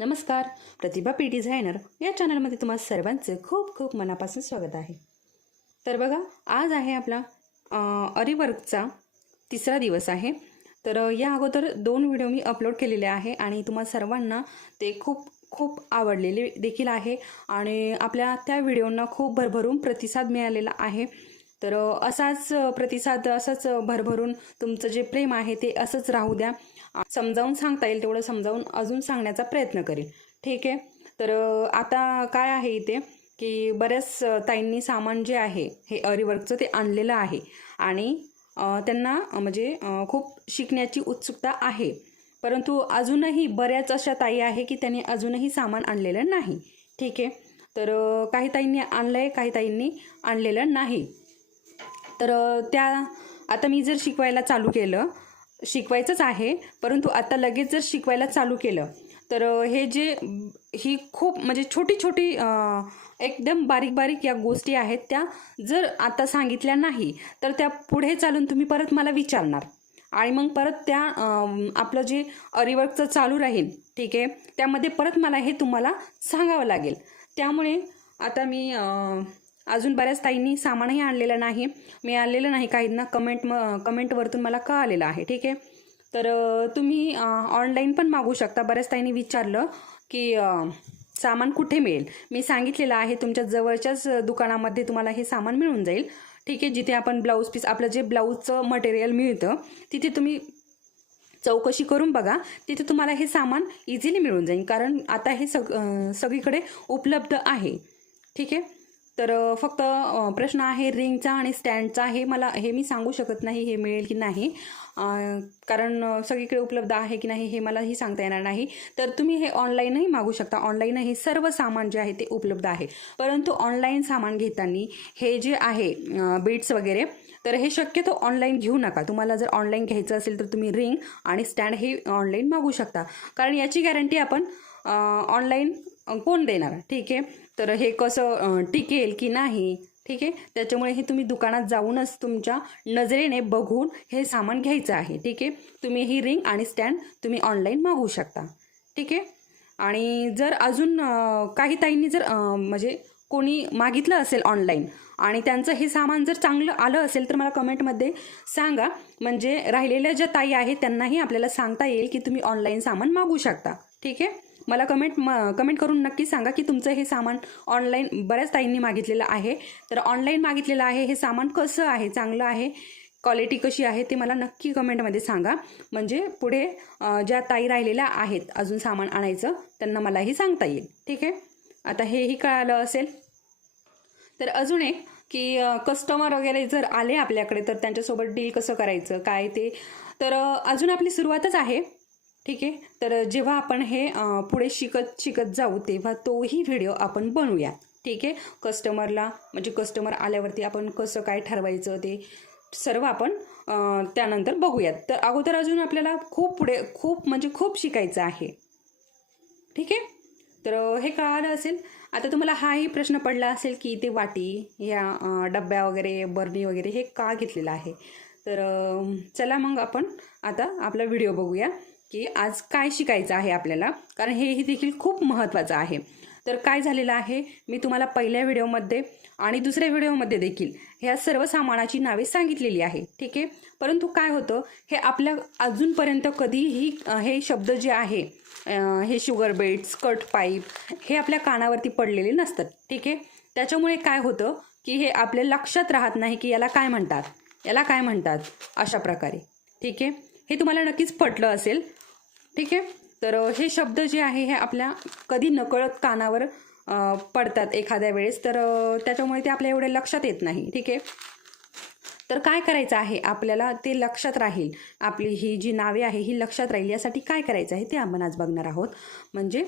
नमस्कार प्रतिभा P designer या चॅनलमध्ये तुम्हा सर्वांचे खूप खूप मनापासून स्वागत आहे. तर बघा आज आहे आपला अरिवर्कचा तिसरा दिवस आहे. तर या अगोदर दोन व्हिडिओ मी अपलोड केलेले आहे आणि तुम्हा सर्वांना ते खूप खूप आवडलेले देखील आहे. आणि आपल्या त्या व्हिडिओंना खूप भरभरून प्रतिसाद मिळालेला आहे. तर असाच प्रतिसाद असंच भरभरून तुमचं जे प्रेम आहे ते असंच राहू द्या. समजावून सांगता येईल तेवढं समजावून अजून सांगण्याचा प्रयत्न करेल. ठीक आहे? तर आता काय आहे इथे? की बऱ्याच ताईंनी सामान जे आहे हे अरिवर्कचं ते आणलेलं आहे. आणि त्यांना म्हणजे खूप शिकण्याची उत्सुकता आहे. परंतु अजूनही बऱ्याच अशा ताई आहे की त्यांनी अजूनही सामान आणलेलं नाही. ठीक आहे? तर काही ताईंनी आणलं आहे काही ताईंनी आणलेलं नाही. तर त्या आता मी जर शिकवायला चालू केलं शिकवायचंच आहे परंतु आता लगेच जर शिकवायला चालू केलं तर हे जे ही खूप म्हणजे छोटी छोटी एकदम बारीक बारीक या गोष्टी आहेत त्या जर आता सांगितल्या नाही तर त्या पुढे चालून तुम्ही परत मला विचारणार. आणि मग परत त्या आपलं जे अरिवर्कचं चालू राहील ठीक आहे त्यामध्ये परत मला हे तुम्हाला सांगावं लागेल. त्यामुळे आता मी अजून बऱ्याच ताईंनी सामानही आणलेलं नाही. मी आणलेलं नाही. काहींना कमेंट म कमेंटवरतून मला कळालेलं आहे. ठीक आहे? तर तुम्ही ऑनलाईन पण मागू शकता. बऱ्याच ताईंनी विचारलं की सामान कुठे मिळेल? मी सांगितलेलं आहे तुमच्या जवळच्याच दुकानामध्ये तुम्हाला हे सामान मिळून जाईल. ठीक आहे? जिथे आपण ब्लाऊज पीस आपलं जे ब्लाऊजचं मटेरियल मिळतं तिथे तुम्ही चौकशी करून बघा. तिथे तुम्हाला हे सामान इझिली मिळून जाईल. कारण आता हे सग सगळीकडे उपलब्ध आहे. ठीक आहे? तर फक्त प्रश्न आहे रिंगचा आणि स्टँडचा हे मला हे मी सांगू शकत नाही हे मिळेल की नाही. कारण सगळीकडे उपलब्ध आहे की नाही हे मलाही सांगता येणार नाही. तर तुम्ही हे ऑनलाईनही मागू शकता. ऑनलाईन हे सर्व सामान जे आहे ते उपलब्ध आहे. परंतु ऑनलाईन सामान घेताना हे जे आहे बीट्स वगैरे तर हे शक्यतो ऑनलाईन घेऊ नका. तुम्हाला जर ऑनलाईन घ्यायचं असेल तर तुम्ही रिंग आणि स्टँड हे ऑनलाईन मागू शकता. कारण याची गॅरंटी आपण ऑनलाईन कोण देणार? ठीक आहे? तर हे कसं टिकेल की नाही? ठीक आहे? त्याच्यामुळे हे तुम्ही दुकानात जाऊनच तुमच्या नजरेने बघून हे सामान घ्यायचं आहे. ठीक आहे? तुम्ही ही रिंग आणि स्टँड तुम्ही ऑनलाईन मागवू शकता. ठीक आहे? आणि जर अजून काही ताईंनी जर म्हणजे कोणी मागितलं असेल ऑनलाईन आणि त्यांचं हे सामान जर चांगलं आलं असेल तर मला कमेंटमध्ये सांगा. म्हणजे राहिलेल्या ज्या ताई आहेत त्यांनाही आपल्याला सांगता येईल की तुम्ही ऑनलाईन सामान मागू शकता. ठीक आहे? मला कमेंट म कमेंट करून नक्की सांगा की तुमचं हे सामान ऑनलाईन बऱ्याच ताईंनी मागितलेलं आहे. तर ऑनलाईन मागितलेलं आहे हे सामान कसं आहे चांगलं आहे क्वालिटी कशी आहे ते मला नक्की कमेंटमध्ये सांगा. म्हणजे पुढे ज्या ताई राहिलेल्या आहेत अजून सामान आणायचं त्यांना मलाही सांगता येईल. ठीक आहे? आता हेही कळालं असेल. तर अजून एक की कस्टमर वगैरे जर आले आपल्याकडे तर त्यांच्यासोबत डील कसं करायचं काय ते? तर अजून आपली सुरुवातच आहे. ठीक आहे? तर जेव्हा आपण हे पुढे शिकत शिकत जाऊ तेव्हा तोही व्हिडिओ आपण बनवूया. ठीक आहे? कस्टमरला म्हणजे कस्टमर आल्यावरती आपण कसं काय ठरवायचं ते सर्व आपण त्यानंतर बघूयात. तर अगोदर अजून आपल्याला खूप पुढे खूप म्हणजे खूप शिकायचं आहे. ठीक आहे? तर हे कळालं असेल? आता तुम्हाला हाही प्रश्न पडला असेल की ते वाटी ह्या डब्या वगैरे बर्नी वगैरे हे का घेतलेलं आहे? तर चला मग आपण आता आपला व्हिडिओ बघूया. की आज काय शिकायचं आहे आपल्याला? कारण हेही देखील खूप महत्त्वाचं आहे. तर काय झालेलं आहे? मी तुम्हाला पहिल्या व्हिडिओमध्ये आणि दुसऱ्या व्हिडिओमध्ये देखील ह्या सर्व सामानाची नावे सांगितलेली आहे. ठीक आहे? परंतु काय होतं? हे आपल्या अजूनपर्यंत कधीही हे शब्द जे आहे हे शुगर बेट स्कर्ट पाईप हे आपल्या कानावरती पडलेले नसतात. ठीक आहे? त्याच्यामुळे काय होतं की हे आपल्या लक्षात राहत नाही की याला काय म्हणतात. याला काय म्हणतात? अशा प्रकारे. ठीक आहे? हे तुम्हाला नक्कीच पटलं असेल. ठीक आहे? तर हे शब्द जे आहे हे आपल्या कधी नकळत कानावर पडतात एखाद्या वेळेस. तर त्याच्यामुळे ते आपल्या एवढे लक्षात येत नाही. ठीक आहे? तर काय करायचं आहे? आपल्याला ते लक्षात राहील. आपली ही जी नावे आहे ही लक्षात राहील. यासाठी काय करायचं आहे ते आपण आज बघणार आहोत. म्हणजे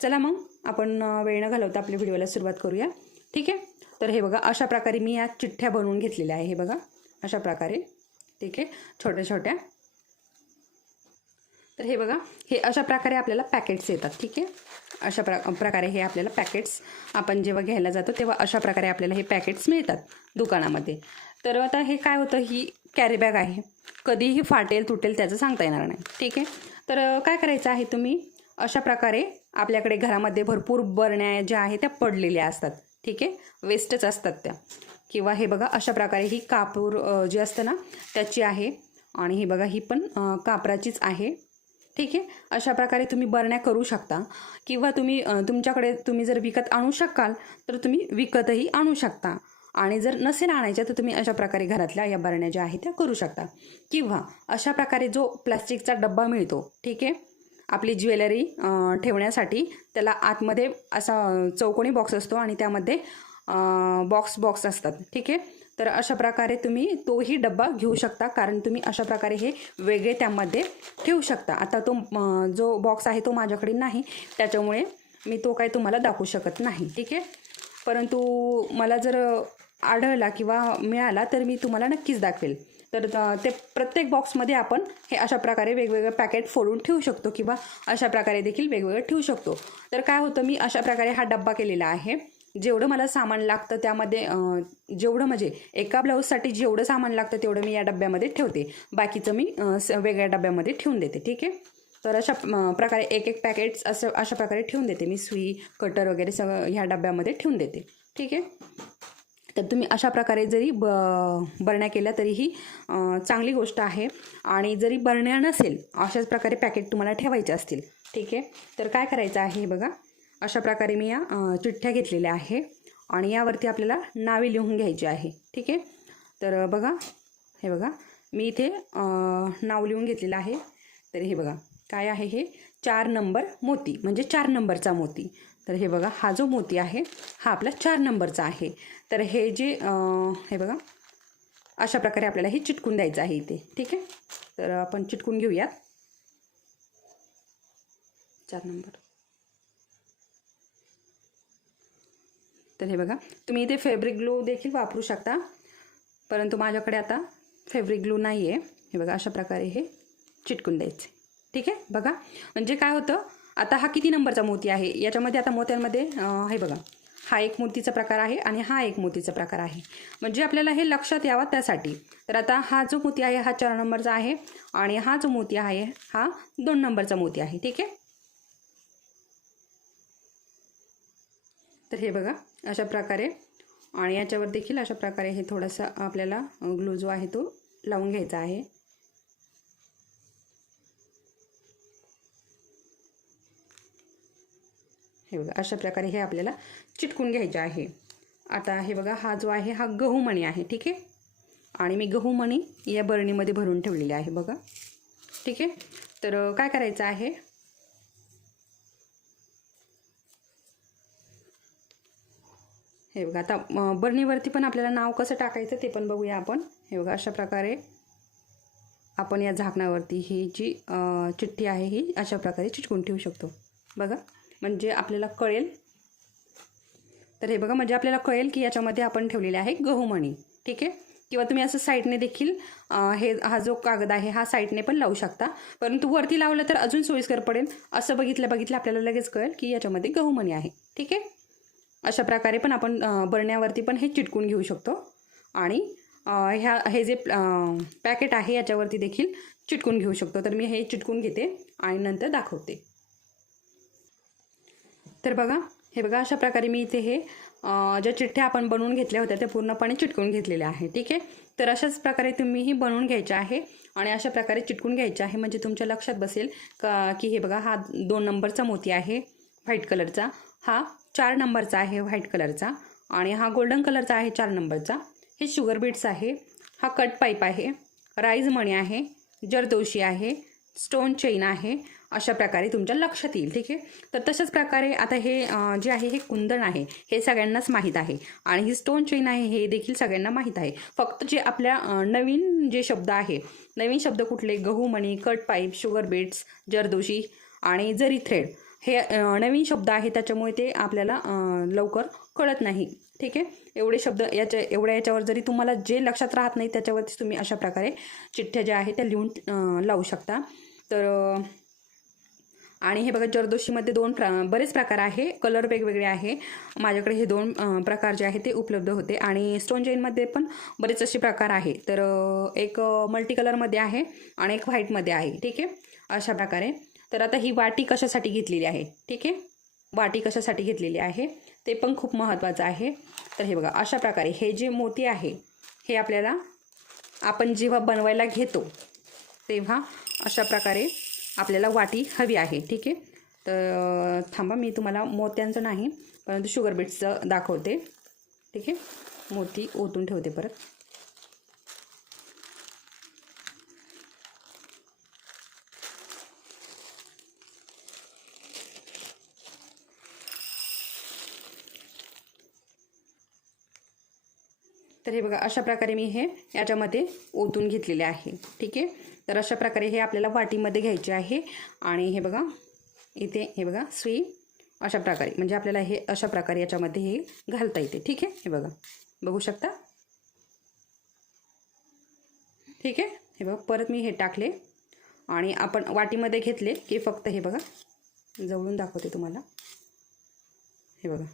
चला मग आपण वेळ न घालवता आपल्या व्हिडिओला सुरुवात करूया. ठीक आहे? तर हे बघा अशा प्रकारे मी या चिठ्ठ्या बनवून घेतलेल्या आहे. हे बघा अशा प्रकारे. ठीक आहे? छोट्या छोट्या तर हे बघा हे अशा प्रकारे आपल्याला पॅकेट्स येतात ठीक आहे? अशा प्र प्रकारे हे आपल्याला पॅकेट्स आपण जेव्हा घ्यायला जातो तेव्हा अशा प्रकारे आपल्याला हे पॅकेट्स मिळतात दुकानामध्ये. तर आता हे काय होतं ही कॅरीबॅग आहे. कधीही फाटेल तुटेल त्याचं सांगता येणार नाही ठीक आहे? तर काय करायचं आहे तुम्ही? अशा प्रकारे आपल्याकडे घरामध्ये भरपूर बरण्या ज्या आहेत त्या पडलेल्या असतात ठीक आहे? वेस्टच असतात त्या. किंवा हे बघा अशा प्रकारे ही कापूर जी असतं ना त्याची आहे. आणि हे बघा ही पण कापराचीच आहे. ठीक आहे? अशा प्रकारे तुम्ही बरण्या करू शकता. किंवा तुम्ही तुमच्याकडे तुम्ही जर विकत आणू शकाल तर तुम्ही विकतही आणू शकता. आणि जर नसेल आणायच्या तर तुम्ही अशा प्रकारे घरातल्या या बरण्या ज्या आहेत त्या करू शकता. किंवा अशा प्रकारे जो प्लास्टिकचा डब्बा मिळतो ठीक आहे? आपली ज्वेलरी ठेवण्यासाठी त्याला आतमध्ये असा चौकोनी बॉक्स असतो आणि त्यामध्ये बॉक्स बॉक्स असतात ठीक आहे? तर अशा प्रकारे तुम्ही तोही डब्बा घेऊ शकता कारण तुम्ही अशा प्रकारे हे वेगळे त्यामध्ये ठेवू शकता. आता तो जो बॉक्स आहे तो माझ्याकडे नाही. त्याच्यामुळे मी तो काही तुम्हाला दाखवू शकत नाही. ठीक आहे? परंतु मला जर आढळला किंवा मिळाला तर मी तुम्हाला नक्कीच दाखवेल. तर ते प्रत्येक बॉक्समध्ये आपण हे अशा प्रकारे वेगवेगळे पॅकेट फोडून ठेवू शकतो किंवा अशा प्रकारे देखील वेगवेगळं ठेवू शकतो. तर काय होतं मी अशा प्रकारे हा डब्बा केलेला आहे. जेवढं मला सामान लागतं त्यामध्ये जेवढं म्हणजे एका ब्लाऊजसाठी जेवढं सामान लागतं तेवढं मी या डब्यामध्ये ठेवते. बाकीचं मी स- वेगळ्या डब्यामध्ये ठेवून देते ठीक आहे? तर अशा प्रकारे एक एक पॅकेट्स असं अशा प्रकारे ठेवून देते मी. सुई कटर वगैरे सगळं ह्या डब्यामध्ये ठेवून देते ठीक आहे? तर तुम्ही अशा प्रकारे जरी ब बरण्या केल्या तरीही चांगली गोष्ट आहे. आणि जरी बरण्या नसेल अशाच प्रकारे पॅकेट तुम्हाला ठेवायचे असतील ठीक आहे? तर काय करायचं आहे हे बघा. अशा प्रकारे मी या चिठ्ठ्या घेतलेल्या आहे. आणि यावरती आपल्याला नावे लिहून घ्यायची आहे. ठीक आहे? तर बघा. हे बघा. मी इथे नाव लिहून घेतलेलं आहे. तर हे बघा. काय आहे हे? चार नंबर मोती. म्हणजे चार नंबरचा मोती. तर हे बघा. हा जो मोती आहे हा आपला चार नंबरचा आहे. तर हे जे हे बघा. अशा प्रकारे आपल्याला हे चिटकून द्यायचं आहे इथे. ठीक आहे? तर आपण चिटकून घेऊयात. चार नंबर. तर हे बघा तुम्ही इथे फॅब्रिक ग्लू देखील वापरू शकता परंतु माझ्याकडे आता फॅब्रिक ग्लू नाही आहे हे बघा अशा प्रकारे हे चिटकून द्यायचे. ठीक आहे? बघा म्हणजे काय होतं आता हा किती नंबरचा मोती आहे? याच्यामध्ये आता मोत्यांमध्ये हे बघा हा एक मोतीचा प्रकार आहे आणि हा एक मोतीचा प्रकार आहे. म्हणजे आपल्याला हे लक्षात यावं त्यासाठी. तर आता हा जो मोती आहे हा चार नंबरचा आहे आणि हा जो मोती आहे हा दोन नंबरचा मोती आहे. ठीक आहे? तर हे बघा अशा प्रकारे. आणि याच्यावर देखील अशा प्रकारे हे थोडासा आपल्याला ग्लू जो आहे तो लावून घ्यायचा आहे. हे बघा अशा प्रकारे हे आपल्याला चिटकून घ्यायचे आहे. आता हे बघा हा जो आहे हा गहू मणी आहे ठीक आहे? आणि मी गहू मणी या बरणीमध्ये भरून ठेवलेली आहे बघा. ठीक आहे? तर काय करायचं आहे? हे बघा आता बरणीवरती पण आपल्याला नाव कसं टाकायचं ते पण बघूया आपण. हे बघा अशा प्रकारे आपण या झाकणावरती ही जी चिठ्ठी आहे ही अशा प्रकारे चिटकून ठेवू शकतो. बघा म्हणजे आपल्याला कळेल. तर हे बघा म्हणजे आपल्याला कळेल की याच्यामध्ये आपण ठेवलेले आहे गहूमणी. ठीक आहे? किंवा तुम्ही असं साईडने देखील हे हा जो कागद आहे हा साईडने पण लावू शकता. परंतु वरती लावलं तर अजून सोयीस्कर पडेल. असं बघितलं बघितलं आपल्याला लगेच कळेल की याच्यामध्ये गहूमणी आहे. ठीक आहे? अशा प्रकारे पण आपण बरण्यावरती पण हे चिटकून घेऊ शकतो. आणि ह्या हे जे पॅकेट आहे याच्यावरती देखील चिटकून घेऊ शकतो. तर मी हे चिटकून घेते आणि नंतर दाखवते. तर बघा हे बघा अशा प्रकारे मी इथे हे ज्या चिठ्ठ्या आपण बनवून घेतल्या होत्या त्या पूर्णपणे चिटकून घेतलेल्या आहे ठीक आहे? तर अशाच प्रकारे तुम्हीही बनवून घ्यायचे आहे आणि अशा प्रकारे चिटकून घ्यायचे आहे. म्हणजे तुमच्या लक्षात बसेल का की हे बघा हा दोन नंबरचा मोती आहे व्हाईट कलरचा. हा चार नंबरचा आहे व्हाईट कलरचा. आणि हा गोल्डन कलरचा आहे चार नंबरचा. हे शुगर बीट्स आहे. हा कट पाईप आहे. राईज मणी आहे. जरदोशी आहे. स्टोन चेन आहे. अशा प्रकारे तुमच्या लक्षात येईल ठीक आहे? तर तशाच प्रकारे आता हे जे आहे हे कुंदन आहे. हे सगळ्यांनाच माहीत आहे. आणि ही स्टोन चेन आहे हे देखील सगळ्यांना माहीत आहे. फक्त जे आपल्या नवीन जे शब्द आहे नवीन शब्द कुठले? गहू मणी कट पाईप शुगर बीट्स जरदोशी आणि जरी थ्रेड. हे नवीन शब्द आहे त्याच्यामुळे ते आपल्याला लवकर कळत नाही. ठीक आहे? एवढे शब्द याच्या एवढ्या याच्यावर जरी तुम्हाला जे लक्षात राहत नाही त्याच्यावरती तुम्ही अशा प्रकारे चिठ्ठ्या ज्या आहेत त्या लिहून लावू शकता. तर आणि हे बघा जरदोशीमध्ये दोन प्र बरेच प्रकार आहे. कलर वेगवेगळे आहे. माझ्याकडे हे दोन प्रकार जे आहे ते उपलब्ध होते. आणि स्टोन जेनमध्ये पण बरेच असे प्रकार आहे. तर एक मल्टी कलरमध्ये आहे आणि एक व्हाईटमध्ये आहे. ठीक आहे? अशा प्रकारे. तर आता ही वाटी कशासाठी घेतलेली आहे? ठीक आहे? वाटी कशासाठी घेतलेली आहे? ते पण खूप महत्त्वाचं आहे. तर हे बघा अशा प्रकारे हे जे मोती आहे हे आपल्याला आपण जेव्हा बनवायला घेतो तेव्हा अशा प्रकारे आपल्याला वाटी हवी आहे. ठीक आहे? तर थांबा मी तुम्हाला मोत्यांचं नाही परंतु शुगर बीट्सचं दाखवते. ठीक आहे? मोती ओतून ठेवते परत. तर हे बघा अशा प्रकारे मी हे याच्यामध्ये ओतून घेतलेले आहे. ठीक आहे? तर अशा प्रकारे हे आपल्याला वाटीमध्ये घ्यायचे आहे. आणि हे बघा इथे हे बघा सुई अशा प्रकारे म्हणजे आपल्याला हे अशा प्रकारे याच्यामध्ये हे घालता येते. ठीक आहे? हे बघा. बघू शकता? ठीक आहे? हे बघा परत मी हे टाकले. आणि आपण वाटीमध्ये घेतले की फक्त हे बघा जवळून दाखवते तुम्हाला. हे बघा.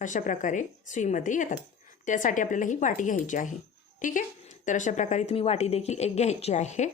अशा प्रकारे सुईमध्ये येतात. त्यासाठी आपल्याला ही वाटी घ्यायची आहे. ठीक आहे? तर अशा प्रकारे तुम्ही वाटी देखील एक घ्यायची आहे.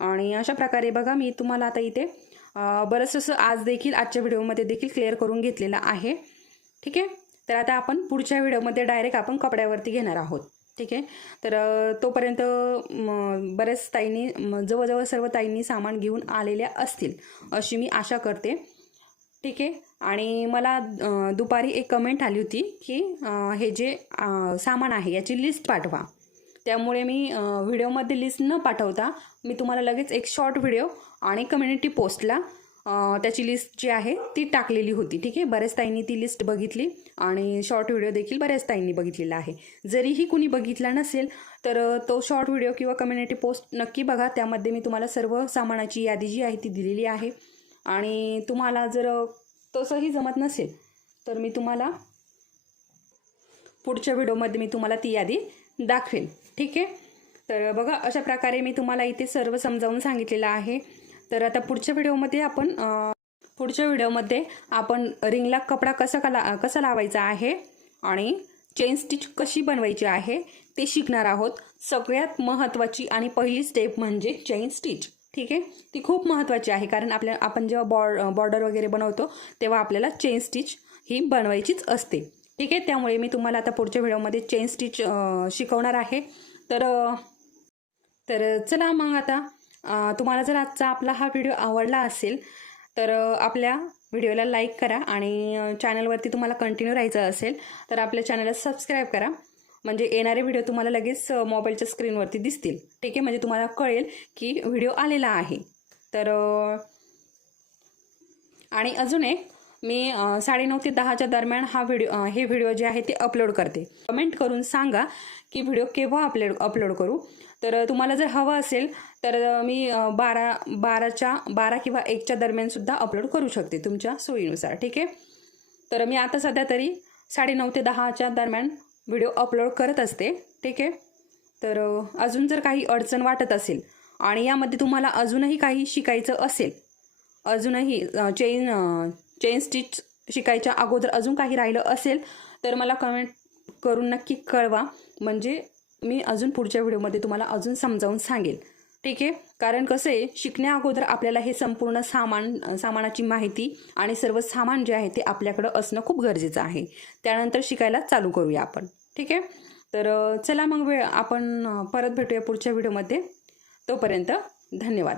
आणि अशा प्रकारे बघा मी तुम्हाला आता इथे बरंचसं आज देखील आजच्या व्हिडिओमध्ये देखील क्लिअर करून घेतलेलं आहे. ठीक आहे? तर आता आपण पुढच्या व्हिडिओमध्ये डायरेक्ट आपण कपड्यावरती घेणार आहोत. ठीक आहे? तर तोपर्यंत बऱ्याच ताईंनी जवळजवळ सर्व ताईंनी सामान घेऊन आलेल्या असतील अशी मी आशा करते. ठीक आहे? आणि मला दुपारी एक कमेंट आली होती की हे जे सामान आहे याची लिस्ट पाठवा. त्यामुळे मी व्हिडिओमध्ये लिस्ट न पाठवता मी तुम्हाला लगेच एक शॉर्ट व्हिडिओ आणि कम्युनिटी पोस्टला त्याची लिस्ट जी आहे ती टाकलेली होती. ठीक आहे? बऱ्याच ताईंनी ती लिस्ट बघितली आणि शॉर्ट व्हिडिओ देखील बऱ्याच ताईंनी बघितलेला आहे. जरीही कुणी बघितला नसेल तर तो शॉर्ट व्हिडिओ किंवा कम्युनिटी पोस्ट नक्की बघा. त्यामध्ये मी तुम्हाला सर्व सामानाची यादी जी आहे ती दिलेली आहे. आणि तुम्हाला जर तसंही जमत नसेल तर मी तुम्हाला पुढच्या व्हिडिओमध्ये मी तुम्हाला ती यादी दाखवेल ठीक आहे? तर बघा अशा प्रकारे मी तुम्हाला इथे सर्व समजावून सांगितलेलं आहे. तर आता पुढच्या व्हिडिओमध्ये आपण पुढच्या व्हिडिओमध्ये आपण रिंगला कपडा कसा कला कसा लावायचा आहे आणि चेन स्टिच कशी बनवायची आहे ते शिकणार आहोत. सगळ्यात महत्त्वाची आणि पहिली स्टेप म्हणजे चेन स्टिच. ठीक आहे? ती खूप महत्त्वाची आहे कारण आपल्या आपण जेव्हा बॉर्ड बॉर्डर वगैरे बनवतो तेव्हा आपल्याला चेन स्टिच ही बनवायचीच असते. ठीक आहे? त्यामुळे मी तुम्हाला आता पुढच्या व्हिडिओमध्ये चेन स्टिच शिकवणार आहे. तर तर चला मग आता तुम्हाला जर आजचा आपला हा व्हिडिओ आवडला असेल तर आपल्या व्हिडिओला लाईक करा आणि चॅनलवरती तुम्हाला कंटिन्यू राहायचं असेल तर आपल्या चॅनलला सबस्क्राईब करा. म्हणजे येणारे व्हिडिओ तुम्हाला लगेच मोबाईलच्या स्क्रीनवरती दिसतील. ठीक आहे म्हणजे तुम्हाला कळेल की व्हिडिओ आलेला आहे. तर आणि अजून एक मी साडेनऊ ते दहाच्या दरम्यान हा व्हिडिओ हे व्हिडिओ जे आहे ते अपलोड करते. कमेंट करून सांगा की व्हिडिओ केव्हा अपलोड अपलोड करू. तर तुम्हाला जर हवं असेल तर मी बारा बाराच्या बारा किंवा एकच्या दरम्यानसुद्धा अपलोड करू शकते तुमच्या सोयीनुसार. ठीक आहे? तर मी आता सध्या तरी साडेनऊ ते दहाच्या दरम्यान व्हिडिओ अपलोड करत असते ठीक आहे? तर अजून जर काही अडचण वाटत असेल आणि यामध्ये तुम्हाला अजूनही काही शिकायचं असेल अजूनही चेन चेन स्टिच शिकायच्या अगोदर अजून काही राहिलं असेल तर मला कमेंट करून नक्की कळवा. म्हणजे मी अजून पुढच्या व्हिडिओमध्ये तुम्हाला अजून समजावून सांगेल. ठीक आहे? कारण कसं आहे शिकण्या अगोदर आपल्याला हे संपूर्ण सामान सामानाची माहिती आणि सर्व सामान जे आहे ते आपल्याकडं असणं खूप गरजेचं आहे. त्यानंतर शिकायला चालू करूया आपण. ठीक आहे? तर चला मग वेळ आपण परत भेटूया पुढच्या व्हिडिओमध्ये. तोपर्यंत धन्यवाद.